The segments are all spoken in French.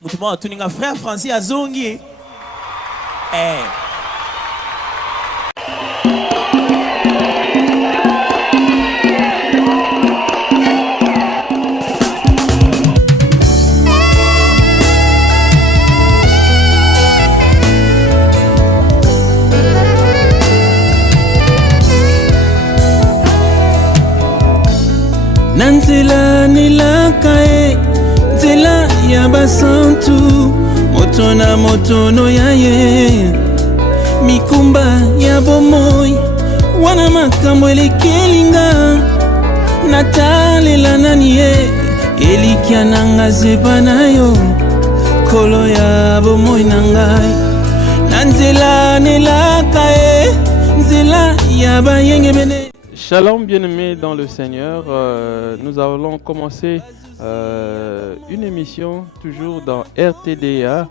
Mutumwa tuninga frère Francis azongi. Eh. Nanzela nilakae nzela ya basantu moto na motono ya ye mikumba ya bomoi wana makambo elekelinga natalela nani ye elikia nanga zeba nayo kolo ya bomoi na ngai nanzela nilakae nzela ya bayenge bene. Shalom bien-aimés dans le Seigneur, nous allons commencer une émission toujours dans RTDA.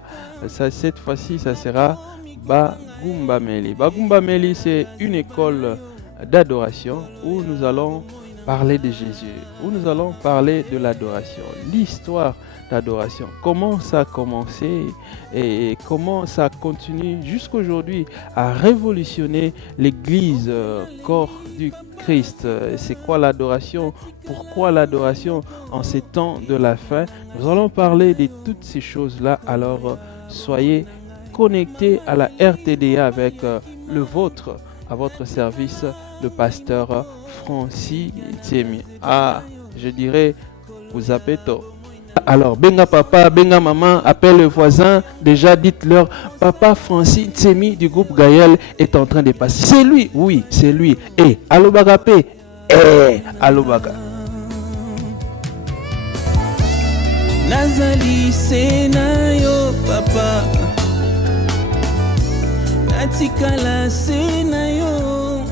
Cette fois-ci, ça sera Bagumba Meli. Bagumba Meli, c'est une école d'adoration où nous allons parler de Jésus, où nous allons parler de l'adoration, l'histoire d'adoration, comment ça a commencé et comment ça continue jusqu'aujourd'hui à révolutionner l'église, corps du Christ. C'est quoi l'adoration? Pourquoi l'adoration en ces temps de la fin? Nous allons parler de toutes ces choses-là. Alors, soyez connectés à la RTDA avec le vôtre, à votre service, le pasteur Francis Tiemi. Ah, je dirais, vous appelez tôt. Alors, benga papa, benga maman, appelle le voisin. Déjà, dites-leur, papa Francis Tiemi du groupe Gaël est en train de passer. C'est lui, oui, c'est lui. Eh, allo bagapé, eh, allo baga. Nazali senayo papa, natikala senayo.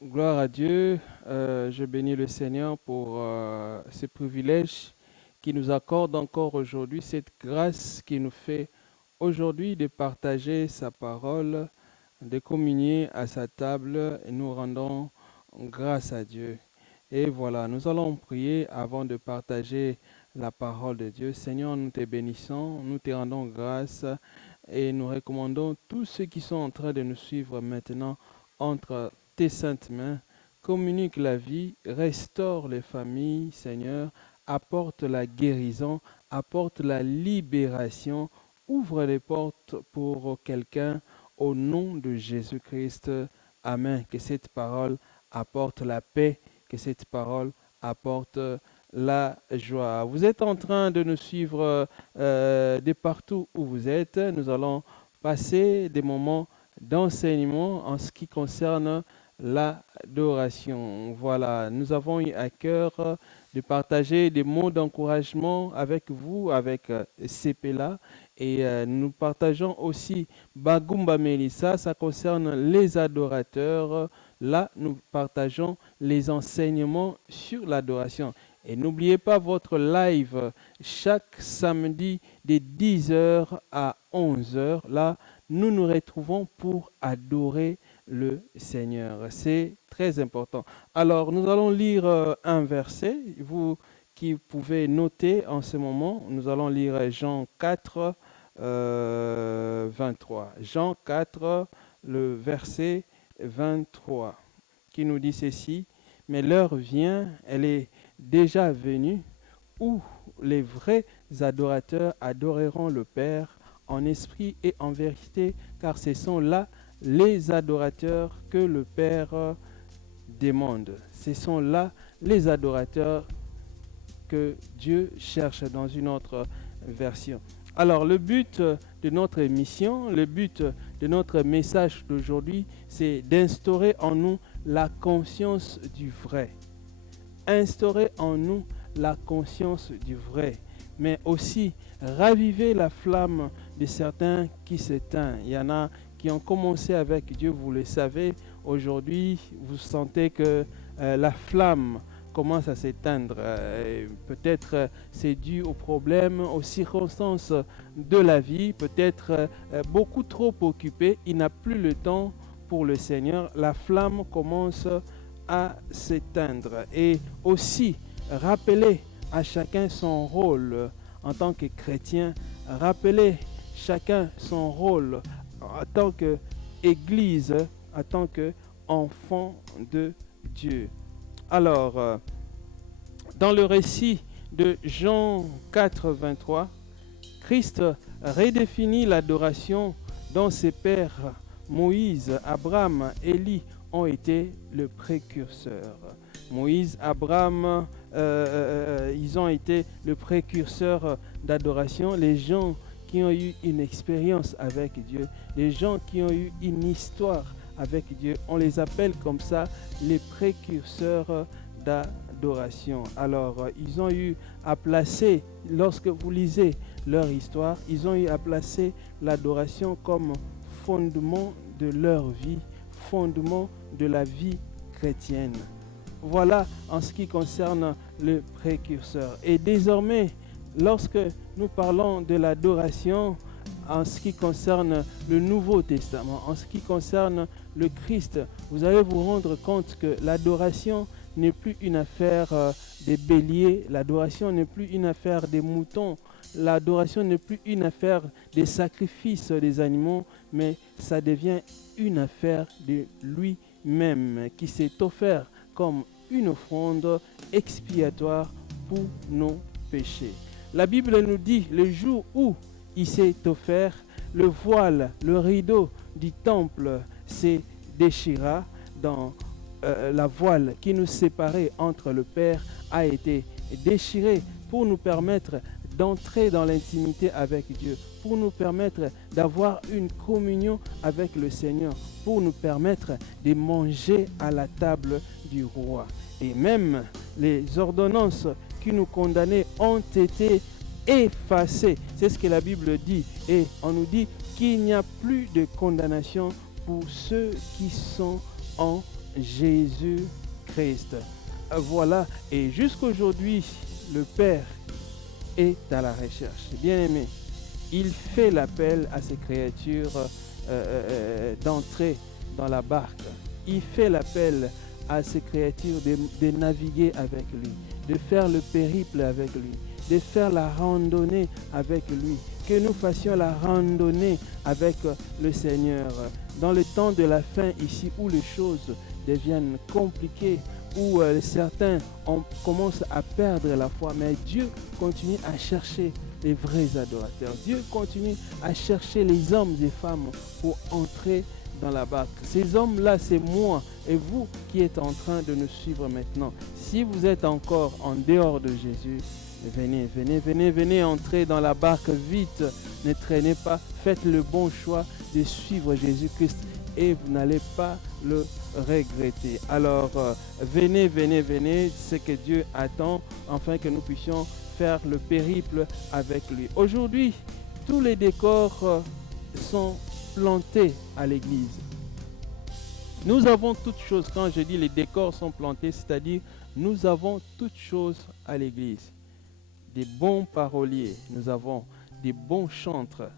Gloire à Dieu. Je bénis le Seigneur pour ce privilège qui nous accorde encore aujourd'hui, cette grâce qui nous fait aujourd'hui de partager sa parole, de communier à sa table et nous rendons grâce à Dieu. Et voilà, nous allons prier avant de partager la parole de Dieu. Seigneur, nous te bénissons, nous te rendons grâce et nous recommandons tous ceux qui sont en train de nous suivre maintenant entre tes saintes mains. Communique la vie, restaure les familles, Seigneur, apporte la guérison, apporte la libération, ouvre les portes pour quelqu'un au nom de Jésus-Christ. Amen. Que cette parole apporte la paix, que cette parole apporte la joie. Vous êtes en train de nous suivre de partout où vous êtes. Nous allons passer des moments d'enseignement en ce qui concerne l'adoration. Voilà, nous avons eu à cœur de partager des mots d'encouragement avec vous, avec CPLA. Et nous partageons aussi Bagumba Melissa, ça concerne les adorateurs. Là, nous partageons les enseignements sur l'adoration. Et n'oubliez pas votre live chaque samedi de 10h à 11h. Là, nous nous retrouvons pour adorer le Seigneur. C'est très important. Alors, nous allons lire un verset. Vous qui pouvez noter en ce moment, nous allons lire Jean 4, 23. Jean 4, le verset 23, qui nous dit ceci. Mais l'heure vient, elle est déjà venue, où les vrais adorateurs adoreront le Père en esprit et en vérité, car ce sont là les adorateurs que le Père demande. Ce sont là les adorateurs que Dieu cherche dans une autre version. Alors, le but de notre émission, le but de notre message d'aujourd'hui, c'est d'instaurer en nous la conscience du vrai. Instaurer en nous la conscience du vrai, mais aussi raviver la flamme de certains qui s'éteignent. Il y en a qui ont commencé avec Dieu, vous le savez. Aujourd'hui, vous sentez que la flamme commence à s'éteindre. Peut-être c'est dû aux problèmes, aux circonstances de la vie, peut-être beaucoup trop occupé. Il n'a plus le temps pour le Seigneur. La flamme commence à s'éteindre. Et aussi, rappeler à chacun son rôle en tant que chrétien. Rappelez chacun son rôle en tant qu'Église, en tant qu'enfant de Dieu. Alors, dans le récit de Jean 4, 23, Christ redéfinit l'adoration dont ses pères Moïse, Abraham, Élie ont été le précurseur. Moïse, Abraham, ils ont été le précurseur d'adoration. Les gens qui ont eu une expérience avec Dieu, les gens qui ont eu une histoire avec Dieu, on les appelle comme ça les précurseurs d'adoration. Alors, ils ont eu à placer, lorsque vous lisez leur histoire, ils ont eu à placer l'adoration comme fondement de leur vie, fondement de la vie chrétienne. Voilà en ce qui concerne le précurseur. Et désormais, lorsque nous parlons de l'adoration, en ce qui concerne le Nouveau Testament, en ce qui concerne le Christ, vous allez vous rendre compte que l'adoration n'est plus une affaire des béliers, l'adoration n'est plus une affaire des moutons, l'adoration n'est plus une affaire des sacrifices des animaux, mais ça devient une affaire de lui-même qui s'est offert comme une offrande expiatoire pour nos péchés. La Bible nous dit le jour où il s'est offert, le voile, le rideau du temple s'est déchira dans la voile qui nous séparait entre le Père a été déchirée pour nous permettre d'entrer dans l'intimité avec Dieu, pour nous permettre d'avoir une communion avec le Seigneur, pour nous permettre de manger à la table du roi. Et même les ordonnances qui nous condamnaient ont été effacées. C'est ce que la Bible dit. Et on nous dit qu'il n'y a plus de condamnation pour ceux qui sont en Jésus-Christ. Voilà. Et jusqu'aujourd'hui, le Père est à la recherche. Bien-aimé, il fait l'appel à ses créatures d'entrer dans la barque. Il fait l'appel à ses créatures de naviguer avec lui, de faire le périple avec lui, de faire la randonnée avec lui. Que nous fassions la randonnée avec le Seigneur. Dans le temps de la fin ici, où les choses deviennent compliquées, où certains commencent à perdre la foi, mais Dieu continue à chercher les vrais adorateurs. Dieu continue à chercher les hommes et femmes pour entrer dans la barque. Ces hommes-là, c'est moi et vous qui êtes en train de nous suivre maintenant. Si vous êtes encore en dehors de Jésus, venez entrer dans la barque vite. Ne traînez pas, faites le bon choix de suivre Jésus-Christ et vous n'allez pas le regretter. Alors, venez, ce que Dieu attend, afin que nous puissions faire le périple avec lui. Aujourd'hui, tous les décors sont plantés à l'église. Nous avons toutes choses, quand je dis les décors sont plantés, c'est-à-dire nous avons toutes choses à l'église. Des bons paroliers, nous avons des bons chantres.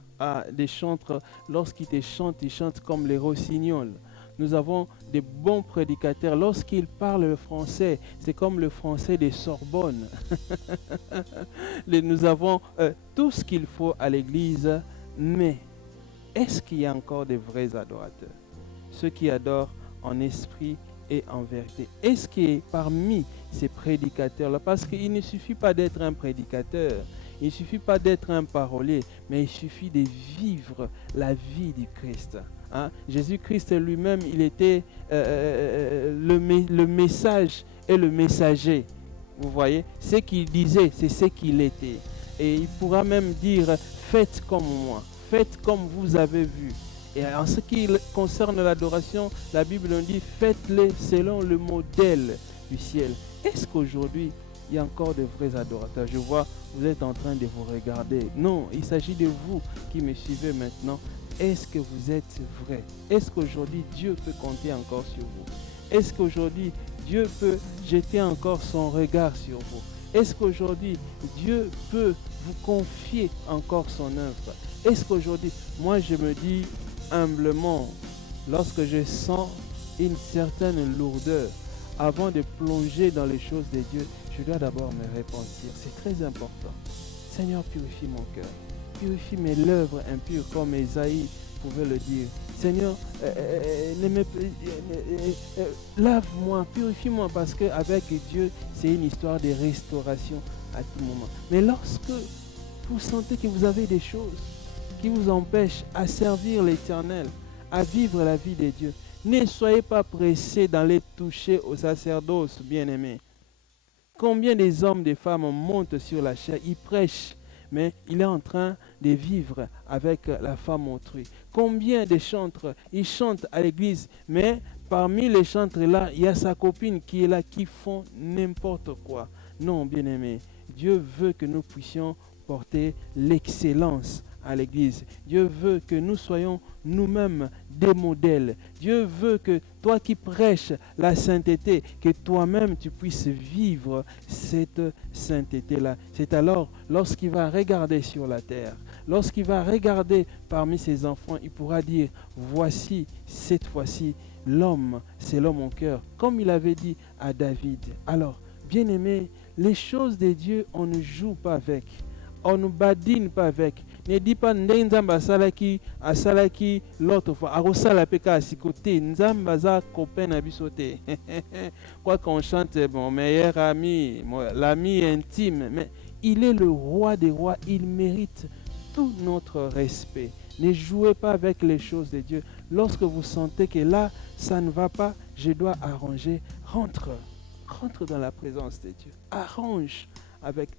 Des chantres, lorsqu'ils te chantent, ils chantent comme les rossignols. Nous avons des bons prédicateurs. Lorsqu'ils parlent le français, c'est comme le français des Sorbonne. Nous avons tout ce qu'il faut à l'église, mais est-ce qu'il y a encore des vrais adorateurs? Ceux qui adorent en esprit et en vérité. Est-ce qu'il y a parmi ces prédicateurs-là? Parce qu'il ne suffit pas d'être un prédicateur, il ne suffit pas d'être un parolier, mais il suffit de vivre la vie du Christ. Hein? Jésus-Christ lui-même, il était le message et le messager. Vous voyez, ce qu'il disait, c'est ce qu'il était. Et il pourra même dire, faites comme moi, faites comme vous avez vu. Et en ce qui concerne l'adoration, la Bible nous dit, faites-les selon le modèle du ciel. Est-ce qu'aujourd'hui, il y a encore de vrais adorateurs? Je vois, vous êtes en train de vous regarder. Non, il s'agit de vous qui me suivez maintenant. Est-ce que vous êtes vrai? Est-ce qu'aujourd'hui, Dieu peut compter encore sur vous? Est-ce qu'aujourd'hui, Dieu peut jeter encore son regard sur vous? Est-ce qu'aujourd'hui, Dieu peut vous confier encore son œuvre? Est-ce qu'aujourd'hui, moi je me dis humblement, lorsque je sens une certaine lourdeur, avant de plonger dans les choses de Dieu, je dois d'abord me repentir. C'est très important. Seigneur, purifie mon cœur. Purifie mes lèvres impures, comme Ésaïe pouvait le dire. Seigneur, lave-moi, purifie-moi, parce qu'avec Dieu, c'est une histoire de restauration à tout moment. Mais lorsque vous sentez que vous avez des choses qui vous empêchent à servir l'Éternel, à vivre la vie de Dieu, ne soyez pas pressés d'aller toucher au sacerdoce, bien-aimé. Combien des hommes, des femmes montent sur la chair, ils prêchent, mais il est en train de vivre avec la femme autrui. Combien de chantres, ils chantent à l'église, mais parmi les chantres là, il y a sa copine qui est là, qui font n'importe quoi. Non, bien-aimé, Dieu veut que nous puissions porter l'excellence à l'église. Dieu veut que nous soyons nous-mêmes des modèles. Dieu veut que toi qui prêches la sainteté, que toi-même tu puisses vivre cette sainteté-là. C'est alors, lorsqu'il va regarder sur la terre, lorsqu'il va regarder parmi ses enfants, il pourra dire, voici, cette fois-ci, l'homme, c'est l'homme en cœur, comme il avait dit à David. Alors, bien-aimé, les choses de Dieu, on ne joue pas avec. On ne badine pas avec. Ne dis pas Nzamba asalaki l'autre fois. Arosala peka asikote. Nzamba za copain abisote. Quoi qu'on chante, mon meilleur ami, l'ami intime. Mais il est le roi des rois. Il mérite tout notre respect. Ne jouez pas avec les choses de Dieu. Lorsque vous sentez que là, ça ne va pas, je dois arranger. Rentre dans la présence de Dieu. Arrange avec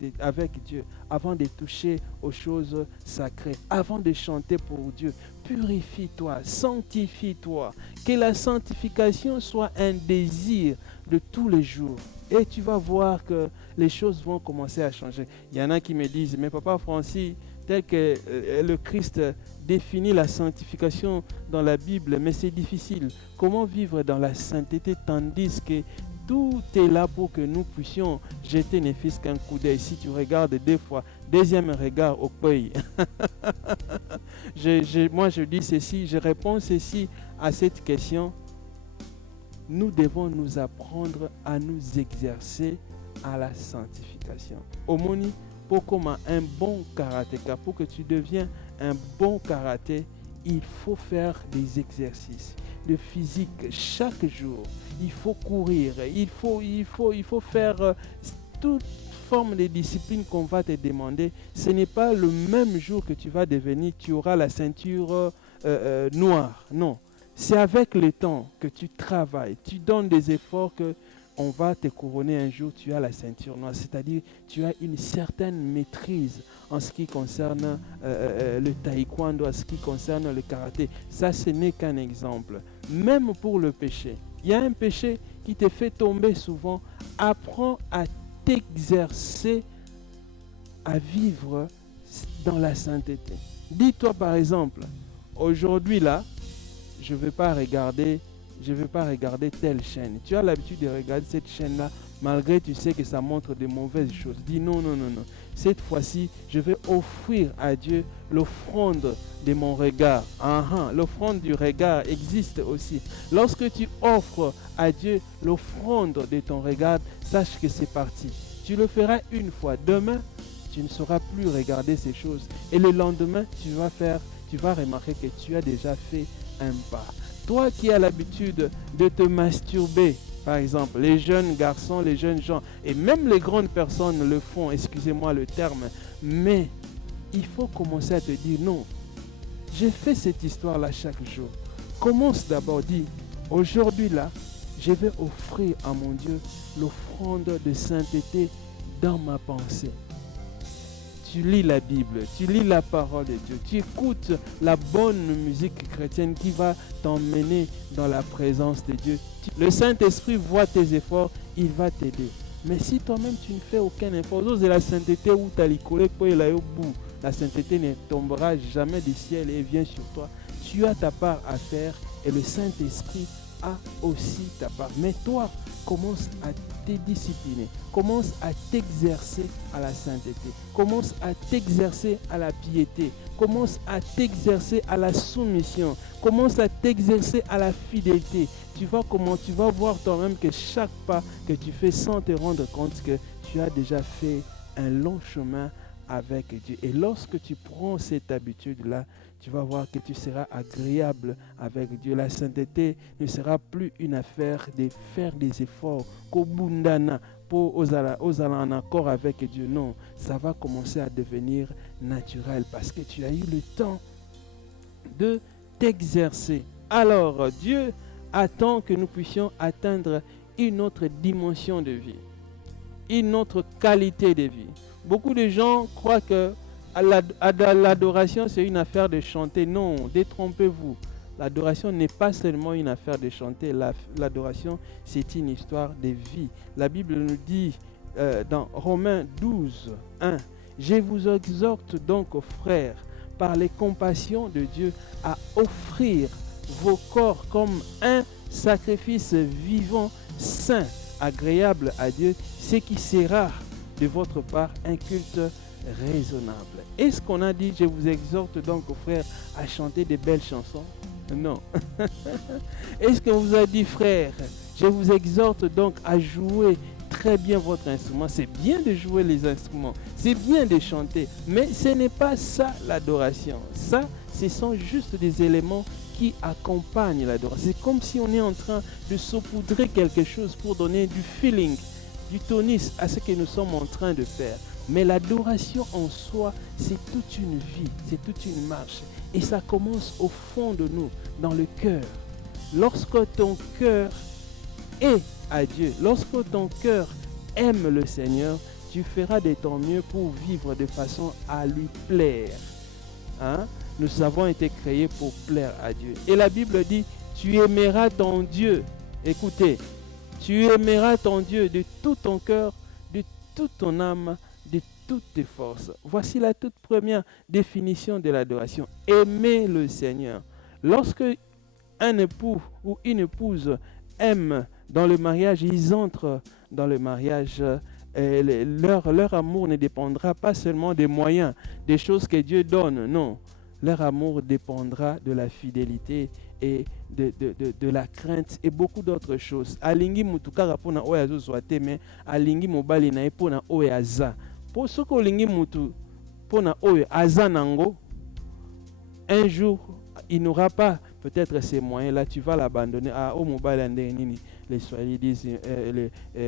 Dieu, avant de toucher aux choses sacrées, avant de chanter pour Dieu. Purifie-toi, sanctifie-toi, que la sanctification soit un désir de tous les jours. Et tu vas voir que les choses vont commencer à changer. Il y en a qui me disent, mais Papa Francis, tel que le Christ définit la sanctification dans la Bible, mais c'est difficile. Comment vivre dans la sainteté tandis que tout est là pour que nous puissions jeter ne fût-ce qu'un coup d'œil. Si tu regardes deux fois, deuxième regard au pays. Moi je dis ceci, je réponds ceci à cette question. Nous devons nous apprendre à nous exercer à la sanctification. Omoni, pour comme un bon karatéka, pour que tu deviens un bon karaté, il faut faire des exercices de physique chaque jour. Il faut courir, il faut faire toute forme de discipline qu'on va te demander. Ce n'est pas le même jour que tu vas devenir, tu auras la ceinture noire. Non, c'est avec le temps que tu travailles, tu donnes des efforts que on va te couronner un jour, tu as la ceinture noire. C'est-à-dire, tu as une certaine maîtrise en ce qui concerne le taekwondo, en ce qui concerne le karaté. Ça, ce n'est qu'un exemple. Même pour le péché. Il y a un péché qui te fait tomber souvent. Apprends à t'exercer à vivre dans la sainteté. Dis-toi par exemple, aujourd'hui là, je ne vais pas regarder telle chaîne. Tu as l'habitude de regarder cette chaîne-là, malgré tu sais que ça montre de mauvaises choses. Dis non. Cette fois-ci, je vais offrir à Dieu l'offrande de mon regard. L'offrande du regard existe aussi. Lorsque tu offres à Dieu l'offrande de ton regard, sache que c'est parti. Tu le feras une fois. Demain, tu ne sauras plus regarder ces choses. Et le lendemain, tu vas remarquer que tu as déjà fait un pas. Toi qui as l'habitude de te masturber, par exemple, les jeunes garçons, les jeunes gens, et même les grandes personnes le font, excusez-moi le terme, mais il faut commencer à te dire non. J'ai fait cette histoire-là chaque jour. Commence d'abord, dis, aujourd'hui là, je vais offrir à mon Dieu l'offrande de sainteté dans ma pensée. Tu lis la Bible, tu lis la parole de Dieu, tu écoutes la bonne musique chrétienne qui va t'emmener dans la présence de Dieu. Le Saint-Esprit voit tes efforts, il va t'aider. Mais si toi-même tu ne fais aucun effort, c'est la sainteté où tu as l'écolé pour aller au bout. La sainteté ne tombera jamais du ciel et vient sur toi. Tu as ta part à faire et le Saint-Esprit a aussi ta part. Mais toi, commence à te discipliner. Commence à t'exercer à la sainteté. Commence à t'exercer à la piété. Commence à t'exercer à la soumission. Commence à t'exercer à la fidélité. Tu vas voir toi-même que chaque pas que tu fais sans te rendre compte que tu as déjà fait un long chemin avec Dieu. Et lorsque tu prends cette habitude-là, tu vas voir que tu seras agréable avec Dieu. La sainteté ne sera plus une affaire de faire des efforts, kobundana, pour osala en accord avec Dieu. Non, ça va commencer à devenir naturel parce que tu as eu le temps de t'exercer. Alors, Dieu attend que nous puissions atteindre une autre dimension de vie, une autre qualité de vie. Beaucoup de gens croient que l'adoration, c'est une affaire de chanter. Non, détrompez-vous. L'adoration n'est pas seulement une affaire de chanter. L'adoration, c'est une histoire de vie. La Bible nous dit dans Romains 12, 1, « Je vous exhorte donc, frères, par les compassions de Dieu, à offrir vos corps comme un sacrifice vivant, saint, agréable à Dieu, ce qui sera de votre part un culte raisonnable. » Est-ce qu'on a dit, je vous exhorte donc, frères, à chanter de belles chansons? Non. Est-ce qu'on vous a dit, frères, je vous exhorte donc à jouer très bien votre instrument? C'est bien de jouer les instruments, c'est bien de chanter, mais ce n'est pas ça l'adoration. Ça, ce sont juste des éléments qui accompagnent l'adoration. C'est comme si on est en train de saupoudrer quelque chose pour donner du feeling, du tonus à ce que nous sommes en train de faire. Mais l'adoration en soi, c'est toute une vie, c'est toute une marche. Et ça commence au fond de nous, dans le cœur. Lorsque ton cœur est à Dieu, lorsque ton cœur aime le Seigneur, tu feras de ton mieux pour vivre de façon à lui plaire. Hein? Nous avons été créés pour plaire à Dieu. Et la Bible dit, tu aimeras ton Dieu. Écoutez, tu aimeras ton Dieu de tout ton cœur, de toute ton âme, de toutes tes forces. Voici la toute première définition de l'adoration. Aimer le Seigneur. Lorsque un époux ou une épouse aiment dans le mariage, ils entrent dans le mariage. Leur amour ne dépendra pas seulement des moyens, des choses que Dieu donne. Non, leur amour dépendra de la fidélité et de la crainte et beaucoup d'autres choses. Alingi mutukaka pona oya zo zwate mais alingi mobali na pona oya za. Pour ce que alingi mutu pona oya aza nango, un jour il n'aura pas peut-être ces moyens là, tu vas l'abandonner à au mobali andeni. Les Swahili disent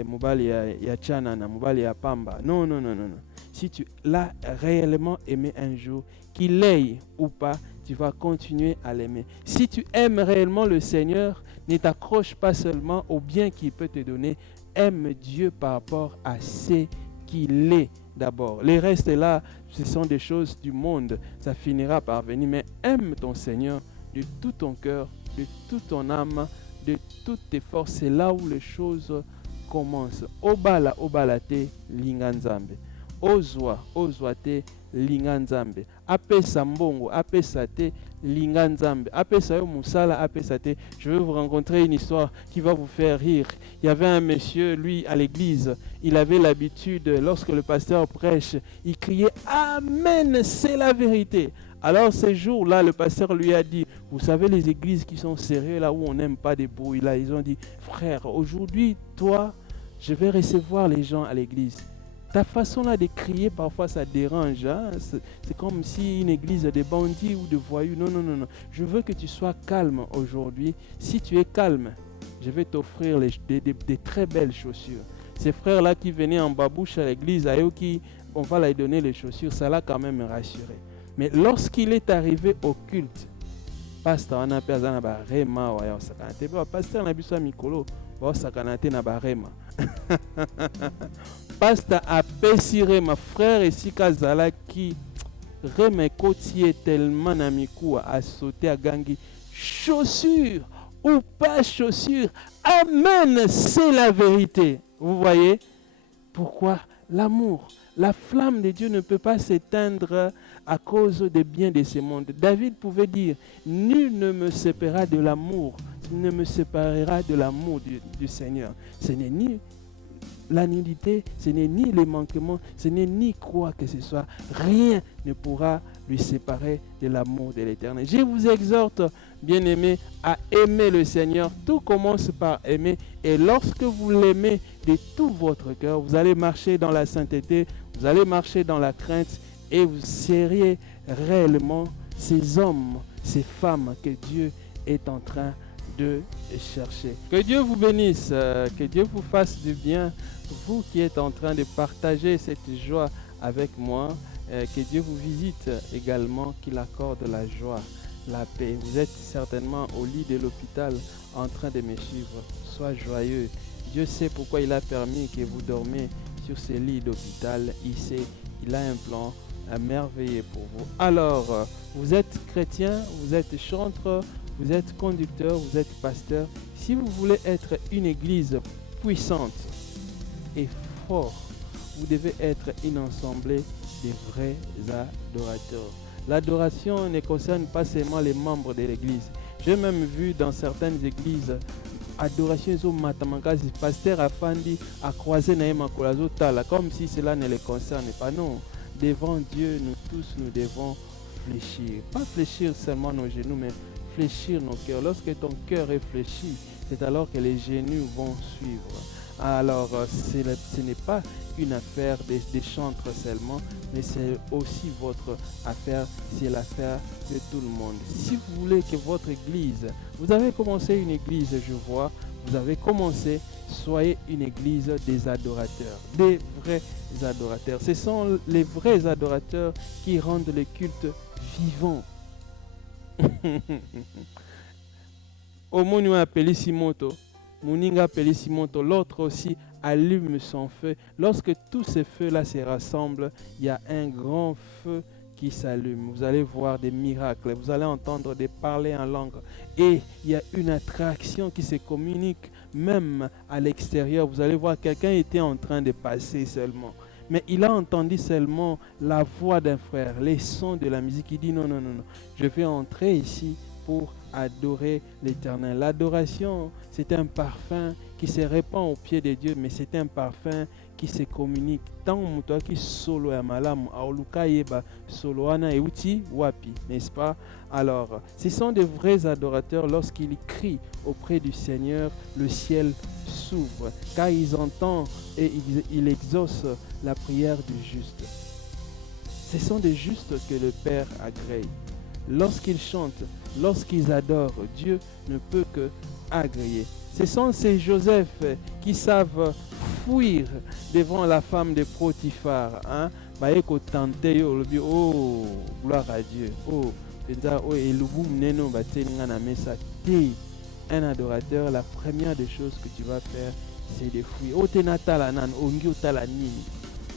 mobali ya chana na mobali ya pamba. Non. Si tu l'as réellement aimé un jour, qu'il aille ou pas, tu vas continuer à l'aimer. Si tu aimes réellement le Seigneur, ne t'accroche pas seulement au bien qu'il peut te donner. Aime Dieu par rapport à ce qu'il est d'abord. Les restes là, ce sont des choses du monde. Ça finira par venir. Mais aime ton Seigneur de tout ton cœur, de toute ton âme, de toutes tes forces. C'est là où les choses commencent. Obala te linganzambe. Ozwa te linganzambe. Apesa mbongo, apesa te linganzambe. Apesa yo musala, apesa te. Je vais vous rencontrer une histoire qui va vous faire rire. Il y avait un monsieur, lui, à l'église. Il avait l'habitude, lorsque le pasteur prêche, il criait « Amen, c'est la vérité ». Alors ce jour-là, le pasteur lui a dit, vous savez les églises qui sont sérieuses, là où on n'aime pas des bruits, là, ils ont dit, frère, aujourd'hui, toi, je vais recevoir les gens à l'église. Ta façon là de crier, parfois ça dérange. Hein? C'est comme si une église de bandits ou de voyous. Non. Je veux que tu sois calme aujourd'hui. Si tu es calme, je vais t'offrir des très belles chaussures. Ces frères-là qui venaient en babouche à l'église, à eux qui, on va leur donner les chaussures, ça l'a quand même rassuré. Mais lorsqu'il est arrivé au culte, pasteur on a perdu na barema wa ya sakanate ba pasteur na biso mikolo ba sakanate na barema. Pasteur a pesiré ma frère et si kazala qui reme kotie tellement na mikou a sauté à gangi chaussures ou pas chaussures. Amen, c'est la vérité. Vous voyez pourquoi l'amour, la flamme de Dieu ne peut pas s'éteindre à cause des biens de ce monde. David pouvait dire, nul ne me séparera de l'amour, ne me séparera de l'amour du Seigneur. Ce n'est ni la nudité, ce n'est ni les manquements, ce n'est ni quoi que ce soit. Rien ne pourra lui séparer de l'amour de l'Éternel. Je vous exhorte, bien-aimés, à aimer le Seigneur. Tout commence par aimer. Et lorsque vous l'aimez de tout votre cœur, vous allez marcher dans la sainteté, vous allez marcher dans la crainte et vous seriez réellement ces hommes, ces femmes que Dieu est en train de chercher. Que Dieu vous bénisse, que Dieu vous fasse du bien, vous qui êtes en train de partager cette joie avec moi, que Dieu vous visite également, qu'il accorde la joie, la paix. Vous êtes certainement au lit de l'hôpital en train de me suivre. Sois joyeux. Dieu sait pourquoi il a permis que vous dormez sur ce lit d'hôpital. Il sait, il a un plan merveilleux pour vous. Alors, vous êtes chrétien, vous êtes chanteur, vous êtes conducteur, vous êtes pasteur. Si vous voulez être une église puissante et forte, vous devez être une assemblée de vrais adorateurs. L'adoration ne concerne pas seulement les membres de l'église. J'ai même vu dans certaines églises, adoration au matamangasi, pasteur Afandi a croisé Naïma Kolazo Tala, comme si cela ne les concerne pas. Non, devant Dieu, nous tous, nous devons fléchir. Pas fléchir seulement nos genoux, mais fléchir nos cœurs. Lorsque ton cœur est fléchi, c'est alors que les genoux vont suivre. Alors, ce n'est pas une affaire des chantres seulement, mais c'est aussi votre affaire, c'est l'affaire de tout le monde. Si vous voulez que votre église, vous avez commencé une église, je vois, vous avez commencé, soyez une église des adorateurs, des vrais adorateurs. Ce sont les vrais adorateurs qui rendent le culte vivant. Omonio appelé Simoto, Muninga appelé Simoto, l'autre aussi allume son feu. Lorsque tous ces feux-là se rassemblent, il y a un grand feu qui s'allume. Vous allez voir des miracles, vous allez entendre des parler en langue. Et il y a une attraction qui se communique même à l'extérieur. Vous allez voir, quelqu'un était en train de passer seulement. Mais il a entendu seulement la voix d'un frère, les sons de la musique. Il dit non, non, non, non. Je vais entrer ici pour adorer l'Éternel. L'adoration, c'est un parfum qui se répand au pied de Dieu, mais c'est un parfum qui se communique. Tant que qui solo ya malamu, aoluka yeba solo ana euti wapi, n'est-ce pas? Alors, ce sont de vrais adorateurs. Lorsqu'ils crient auprès du Seigneur, le ciel s'ouvre, car ils entendent et ils exaucent la prière du juste. Ce sont des justes que le Père agrée. Lorsqu'ils chantent, lorsqu'ils adorent, Dieu ne peut que agréer. Ce sont ces Joseph qui savent fuir devant la femme de Potiphar. Baeko tante yo lobi, oh gloire à Dieu. Oh penza oh elubu neno bateninga na mesa te. Un adorateur, la première des choses que tu vas faire, c'est de fuir. Oh tenatala nan ongi otala nini.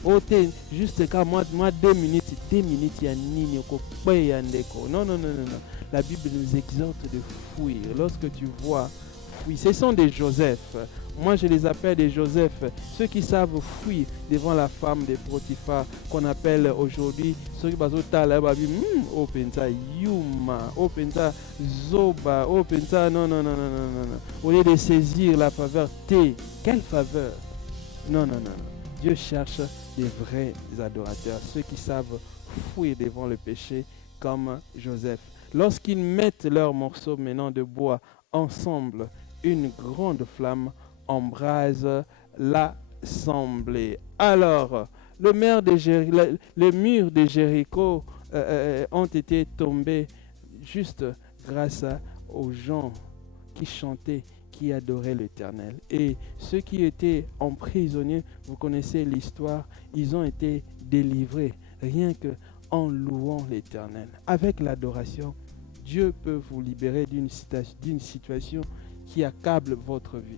Oh te juste quand moi 2 minutes ya nini ko ya ndeko. Non non non non. La Bible nous exhorte de fuir. Lorsque tu vois fuir, ce sont des Joseph. Moi, je les appelle des Joseph, ceux qui savent fuir devant la femme de Potiphar, qu'on appelle aujourd'hui ceux qui oh pensa yuma, oh pensa zoba, oh pensa non non non non non non. Au lieu de saisir la faveur, quelle faveur? Non non non non. Dieu cherche des vrais adorateurs, ceux qui savent fuir devant le péché comme Joseph. Lorsqu'ils mettent leurs morceaux maintenant de bois ensemble, une grande flamme embrase l'assemblée. Alors, les murs de Jéricho ont été tombés juste grâce aux gens qui chantaient, qui adoraient l'Éternel. Et ceux qui étaient emprisonnés, vous connaissez l'histoire, ils ont été délivrés rien que en louant l'Éternel. Avec l'adoration, Dieu peut vous libérer d'une situation qui accable votre vie.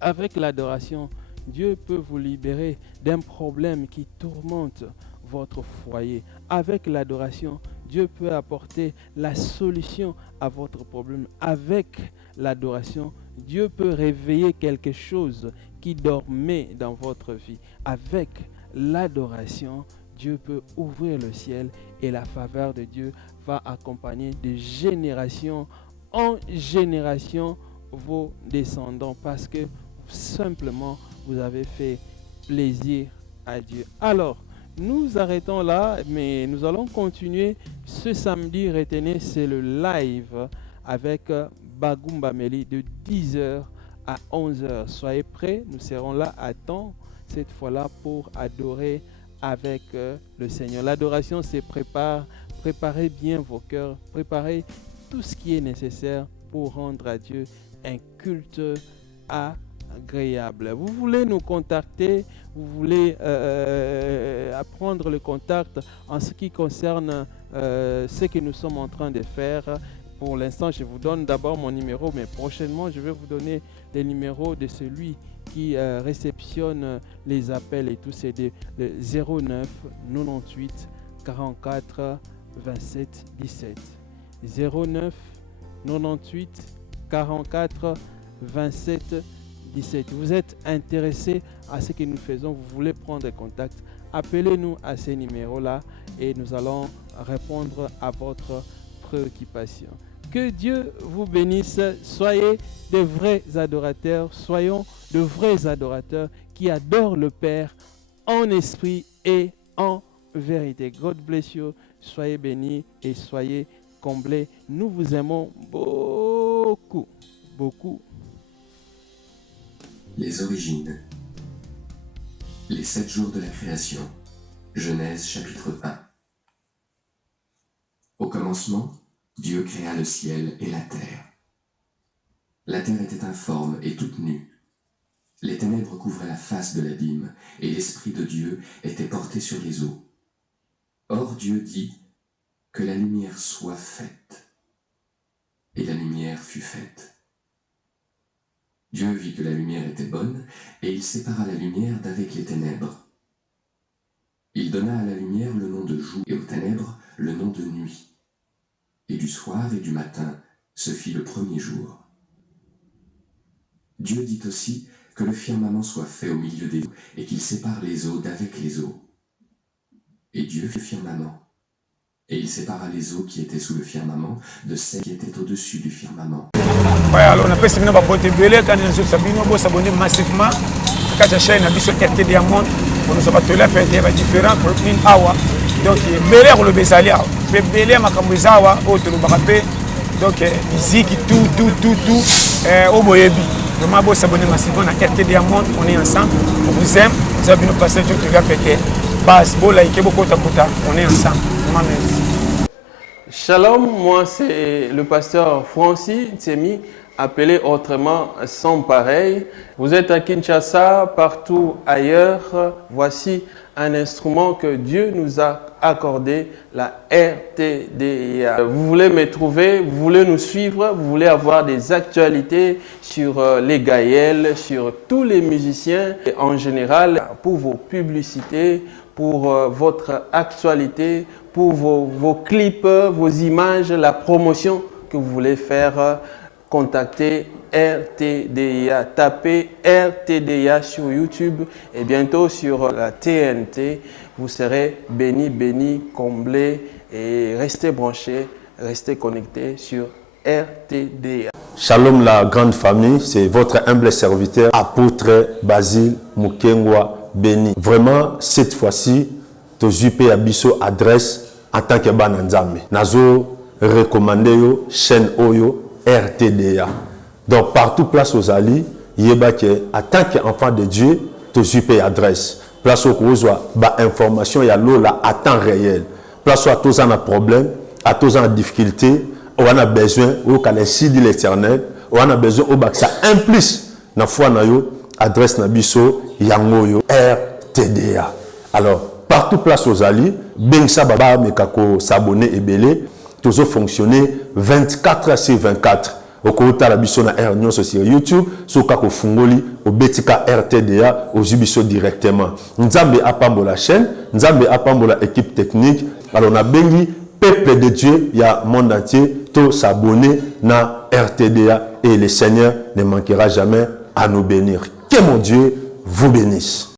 Avec l'adoration, Dieu peut vous libérer d'un problème qui tourmente votre foyer. Avec l'adoration, Dieu peut apporter la solution à votre problème. Avec l'adoration, Dieu peut réveiller quelque chose qui dormait dans votre vie. Avec l'adoration, Dieu peut ouvrir le ciel et la faveur de Dieu va accompagner de génération en génération vos descendants parce que simplement vous avez fait plaisir à Dieu. Alors, nous arrêtons là, mais nous allons continuer ce samedi. Retenez, c'est le live avec Bagumba Meli de 10h à 11h. Soyez prêts, nous serons là à temps cette fois-là pour adorer avec le Seigneur. L'adoration, c'est préparez bien vos cœurs, préparez tout ce qui est nécessaire pour rendre à Dieu un culte agréable. Vous voulez nous contacter, vous voulez apprendre le contact en ce qui concerne ce que nous sommes en train de faire. Pour l'instant, je vous donne d'abord mon numéro, mais prochainement, je vais vous donner les numéros de celui qui réceptionne les appels et tout. C'est le 09 98 44 27 17. 09 98 44 27 17. Vous êtes intéressé à ce que nous faisons, vous voulez prendre contact, appelez-nous à ces numéros-là et nous allons répondre à votre préoccupation. Que Dieu vous bénisse. Soyez de vrais adorateurs. Soyons de vrais adorateurs qui adorent le Père en esprit et en vérité. God bless you. Soyez bénis et soyez comblés. Nous vous aimons beaucoup, beaucoup. Les origines. Les 7 jours de la création. Genèse chapitre 1. Au commencement, Dieu créa le ciel et la terre. La terre était informe et toute nue. Les ténèbres couvraient la face de l'abîme, et l'Esprit de Dieu était porté sur les eaux. Or Dieu dit que la lumière soit faite. Et la lumière fut faite. Dieu vit que la lumière était bonne, et il sépara la lumière d'avec les ténèbres. Il donna à la lumière le nom de jour, et aux ténèbres le nom de nuit. Et du soir et du matin, ce fit le premier jour. Dieu dit aussi que le firmament soit fait au milieu des eaux, et qu'il sépare les eaux d'avec les eaux. Et Dieu fit le firmament. Et il sépara les eaux qui étaient sous le firmament de celles qui étaient au-dessus du firmament. Alors on appelle ça une boîte belé quand nous sommes s'abonner massivement à la chaîne Abisso RT Diamond pour nous avoir là faire des différents produits awa donc belé le besalia belé makambuzawa autre le barape donc musique tout au boyebi vraiment beau s'abonner massivement à RT Diamond. On est ensemble, on vous aime, vous avez nous passer tout le gars pété base beau like beaucoup takuta on est ensemble. Merci. Shalom, moi c'est le pasteur Francis Tsemi, appelé autrement sans pareil. Vous êtes à Kinshasa, partout ailleurs. Voici un instrument que Dieu nous a accordé, la RTDIA. Vous voulez me trouver, vous voulez nous suivre, vous voulez avoir des actualités sur les Gaëls, sur tous les musiciens et en général pour vos publicités, pour votre actualité, pour vos clips, vos images, la promotion que vous voulez faire, contactez RTDIA. Tapez RTDIA sur YouTube et bientôt sur la TNT. Vous serez bénis, comblés et restez branchés, restez connectés sur RTDIA. Shalom la grande famille, c'est votre humble serviteur, apôtre Basile Mukengwa Béni. Vraiment, cette fois-ci, Tozupe Abisso adresse en tant que Bananzame. Nazo recommandé yo chaîne Oyo RTDA. Donc partout place aux alliés, yebake en tant qu'enfant de Dieu, Tozupe adresse. Place au Kozwa, ba information ya lola à temps réel. Place à tous en problème, à tous en difficulté, on a besoin au calendrier de l'Éternel, on a besoin au bac ça implique na foi na yo adresse na biso yangoyo RTDA. Alors partout place aux alliés, Bengsa Baba Mekako s'abonner et belé, toujours fonctionner 24 sur 24. Au côté la biso na R sur YouTube, sur Kako Fungoli, au Betika RTDA, au Jubiso directement. Nzambe apambo la chaîne, Nzambe apambo la équipe technique. Alors on a bengi peuple de Dieu, il y a monde entier, tout s'abonner na RTDA et le Seigneur ne manquera jamais à nous bénir. Que mon Dieu vous bénisse.